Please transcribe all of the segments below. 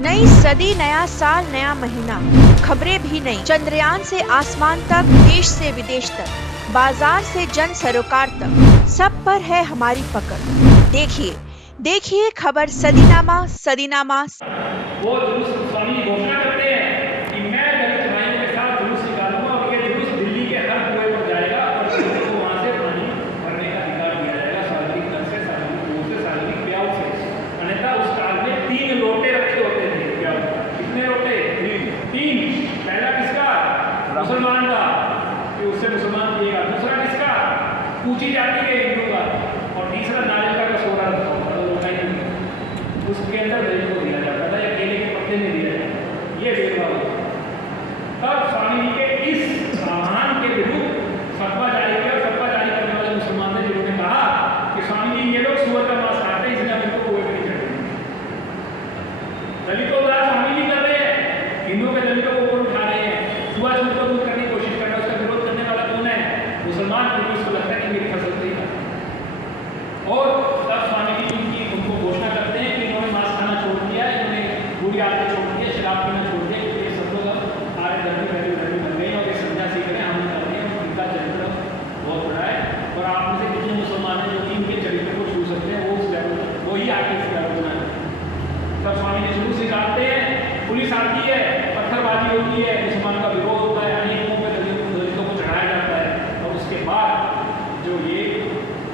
नई सदी, नया साल, नया महीना, खबरें भी नई। चंद्रयान से आसमान तक, देश से विदेश तक, बाजार से जन सरोकार तक, सब पर है हमारी पकड़। देखिए देखिए खबर सदीनामा सदीनामा। वो जुलूस स्वामी घोषणा करते हैं कि मैं दलित भाइयों के साथ जुलूस निकालूंगा और ये जुलूस दिल्ली के हर कुएं पर जाएगा और दलितों को वहां से पानी भरने का अधिकार दिया जाएगा, सार्वजनिक नल से, सार्वजनिक कुओं से, सार्वजनिक प्याऊ से। अन्यथा उस काल में 3 लोटे रखे होते थे प्याऊ। कितने लोटे? 3। पहला किसका? मुसलमान का, कि उससे मुसलमान पिएगा। दूसरा किसका? ऊंची जाति के हिंदू का। और तीसरा नारियल का सोरा रखा होता था, लोटा ही नहीं, उसके अंदर दलित को दिया जाता था या केले के पत्ते में दिया जाता। ये भेदभाव होता। तब स्वामी जी के इस आह्वान के विरुद्ध फतवा जारी किया। फतवा जारी करने वाले मुसलमान ने जिन्होंने कहा कि स्वामी जी ये लोग सुअर का मांस खाते हैं, इसलिए हम इनको कुएं में नहीं चढ़ते। दलितों का स्वामी जी कर रहे हैं, हिंदुओं के दलितों को ऊपर उठा रहे हैं, छुआछूत को दूर करने की कोशिश कर रहे हैं। उसका विरोध करने वाला कौन है? मुसलमान। क्योंकि उसको लगता है कि मेरी फसल सही है। और तब स्वामी जी उनकी उनको घोषणा करते हैं कि इन्होंने मांस खाना छोड़ दिया, इन्होंने बुरी आदतें छोड़ दी, शराब पीना छोड़ दिया, क्योंकि ये सब लोग आरे धर्मी बन गए और ये संध्या सीख रहे हैं, हम कर रहे हैं। उनका चरित्र बहुत बड़ा है और आप में से कितने मुसलमान हैं जो कि इनके चरित्र को छू सकते हैं, वो उस लेवल वो ही आके इस लेवल बना है। तब स्वामी जी जुलूस निकालते हैं, पुलिस आती है, पत्थरबाजी होती है, मुसलमान का विरोध होता है, अनेकों पे दलितों को चढ़ाया जाता है और उसके बाद जो ये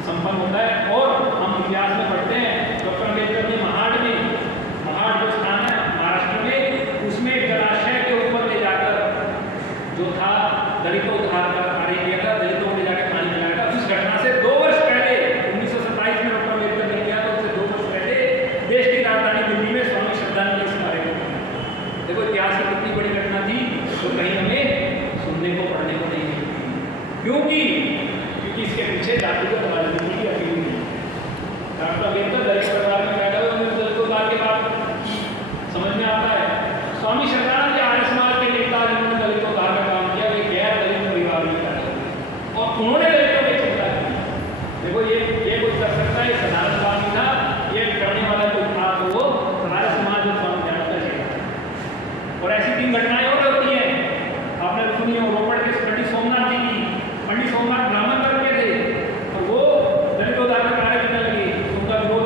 संपन्न होता है। और हम इतिहास में पढ़ते हैं, डॉक्टर अम्बेडकर ने महाड जो स्थान है महाराष्ट्र में, उसमें जलाशय के ऊपर ले जाकर जो था दलितों उद्धार का कार्य किया था, दलितों को ले जाकर पानी पिलाया था। उस घटना से 2 वर्ष पहले 1927 में डॉक्टर अम्बेडकर ने किया, तो उससे 2 वर्ष पहले देश की राजधानी दिल्ली में स्वामी श्रद्धांजलि इस कार्यक्रम में। देखो इतिहास की कितनी बड़ी घटना थी, तो कहीं हमें सुनने को पढ़ने को नहीं मिलती। क्योंकि इसके पीछे जातिगत राजनीति की अपील थी। डॉक्टर अम्बेडकर दलित परिवार में पैदा हुए, उन्हें दलितों के बाद समझ में आता है। स्वामी श्रद्धानंद आर्य समाज के नेता जिन्होंने दलितों का काम किया, वे गैर दलित परिवार में पैदा हुए और उन्होंने दलितों की चिंता की। देखो ये कुछ कर सकता है, सनातनवादी था, ये करने वाला कोई था, तो वो आर्य समाज और स्वामी दयानंद का। और ऐसी 3 घटनाएं और होती हैं, आपने सुनी हो, रोपड़ के पंडित सोमनाथ जी की। पंडित सोमनाथ ब्राह्मण करके थे और वो दलित उद्धार का कार्य करने लगे, उनका विरोध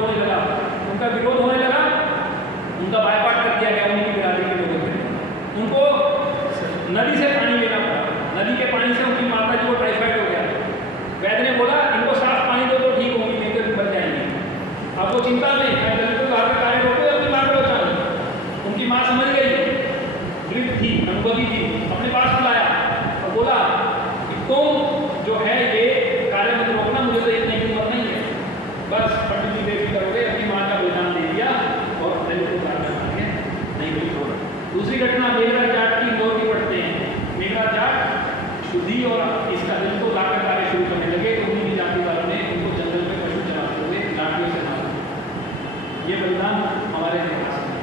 होने लगा, उनका बायकॉट कर दिया गया उनकी बिरादरी के लोगों से। उनको नदी से पानी लेना पड़ा, नदी के पानी से उनकी माता जी को टाइफाइड हो गया। वैद्य ने बोला इनको साफ पानी दो तो ठीक होंगी, नहीं तो मर जाएंगे। अब वो चिंता में दलित उद्धार का कार्य रोको, अपनी माँ को बचाओ। उनकी माँ समझ गई, वृद्ध थी, अनुभवी थी, अपने पास बुलाया और बोला कि तुम जो है ये कार्य मत रोकना, मुझे तो इतनी हिम्मत नहीं है। बस पंडित जी बेफिक्र करोगे, अपनी माँ का बलिदान दे दिया और दलित को कार्य करके नहीं मिली छोड़ा। दूसरी घटना मेघराज जाट की, इंदौर की पढ़ते हैं। मेघराज जाट शुद्धि और इसका दलित को लाकर कार्य शुरू करने लगे, तो उन्हीं जाति वालों ने उनको जंगल में पशु चलाते हुए लाठियों से मारा। ये बलिदान हमारे इतिहास में।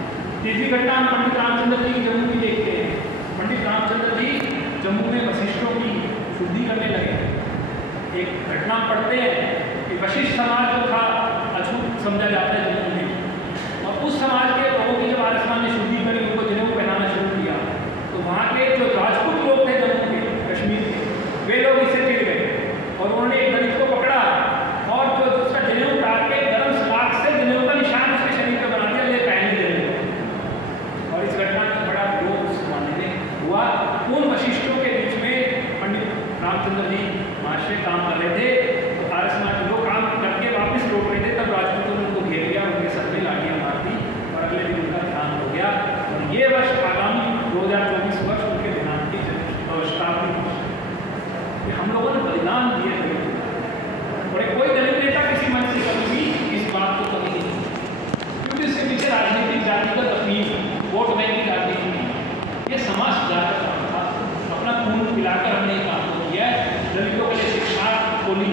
तीसरी घटना हम पंडित रामचंद्र जी की जम्मू की देखते हैं। पंडित रामचंद्र जी जम्मू में वशिष्ठों की शुद्धि करने लगे। एक घटना पढ़ते हैं कि वशिष्ठ समाज जो था अछूत समझा जाता है जम्मू में, और उस समाज के लोगों की जब आर्य समाज ने शुद्धि करी, उनको जनेऊ पहनाना शुरू किया, तो वहाँ के जो राजपूत लोग थे जम्मू के, कश्मीर के, वे लोग इससे चिढ़ गए और उन्होंने एक दलित को पकड़ा और जो उसका जनेऊ उतार के गरम सलाख से जनेऊ का निशान उसके शरीर पर बना दिया, ले पहन जनेऊ। और इस घटना का बड़ा विरोध उस जमाने में हुआ। उन वशिष्ठों के बीच में पंडित रामचंद्र जी महाशय काम कर रहे थे, तो आर्य समाज के लोग काम करके वापस लौट रहे थे, तब राजपूतों ने उनको घेर लिया, उनके सर में लाठियां मार दी और अगले दिन उनका देहांत हो गया। और ये वर्ष आगामी 2024 वर्ष उनके देहांत की शताब्दी। हम लोगों ने बलिदान दिए थे और कोई दलित नेता किसी मंच से कभी भी इस बात को कभी नहीं, क्योंकि इसके पीछे राजनीतिक जातिगत अपील, वोट बैंक की राजनीति नहीं, ये समाज सुधार का काम था। अपना खून पिलाकर हमने काम किया। दलितों के लिए शिक्षा खोली,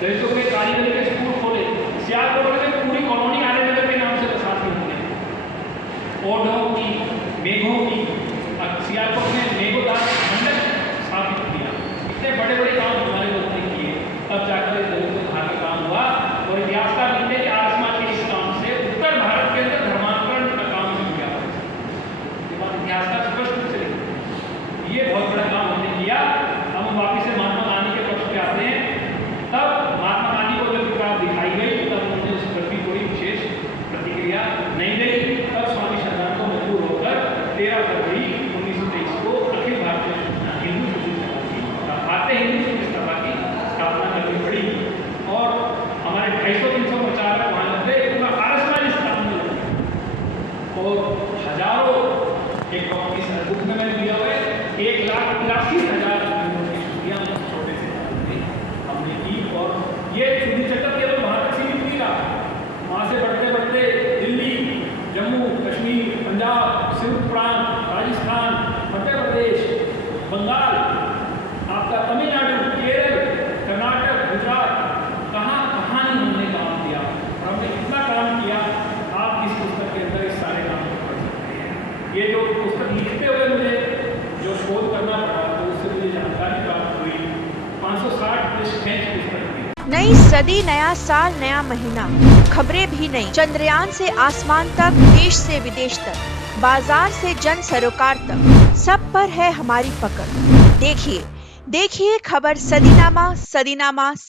दलितों के कारीगरी के स्कूल खोले, सियालकोट में पूरी कॉलोनी आर्यनगर के नाम से बसाती होंगे, ओढ़ों की, मेघों की, सियालकोट में मेघोदार मंडल स्थापित किया। इतने बड़े बड़े काम हमारे लोगों ने किए, तब जाकर दलितों का काम हुआ। और इतिहासकार लिखते हैं कि आर्य समाज के इस काम से उत्तर भारत के अंदर धर्मांतरण का काम शुरू किया। हजारों एक बुक में मैंने दिया हुआ है 1,83,000 की छुट्टियाँ छोटे से हमने की। और ये शुद्धि चक्कर केवल वहाँ तक सीमित नहीं रहा, वहाँ से बढ़ते बढ़ते दिल्ली, जम्मू कश्मीर, पंजाब, सिंध प्रांत, राजस्थान, मध्य प्रदेश, बंगाल, आपका तमिलनाडु, केरल, कर्नाटक, गुजरात, कहाँ कहाँ नहीं हमने काम किया। और हमने इतना काम किया, आप इस पुस्तक के अंदर इस सारे काम को कर सकते हैं। ये जो पुस्तक लिखते हुए मुझे जो शोध करना पड़ा तो उससे मुझे जानकारी प्राप्त हुई 560 पृष्ठ है पुस्तक की। नई सदी, नया साल, नया महीना, खबरें भी नई। चंद्रयान से आसमान तक, देश से विदेश तक, बाजार से जन सरोकार तक, सब पर है हमारी पकड़। देखिए खबर सदीनामा।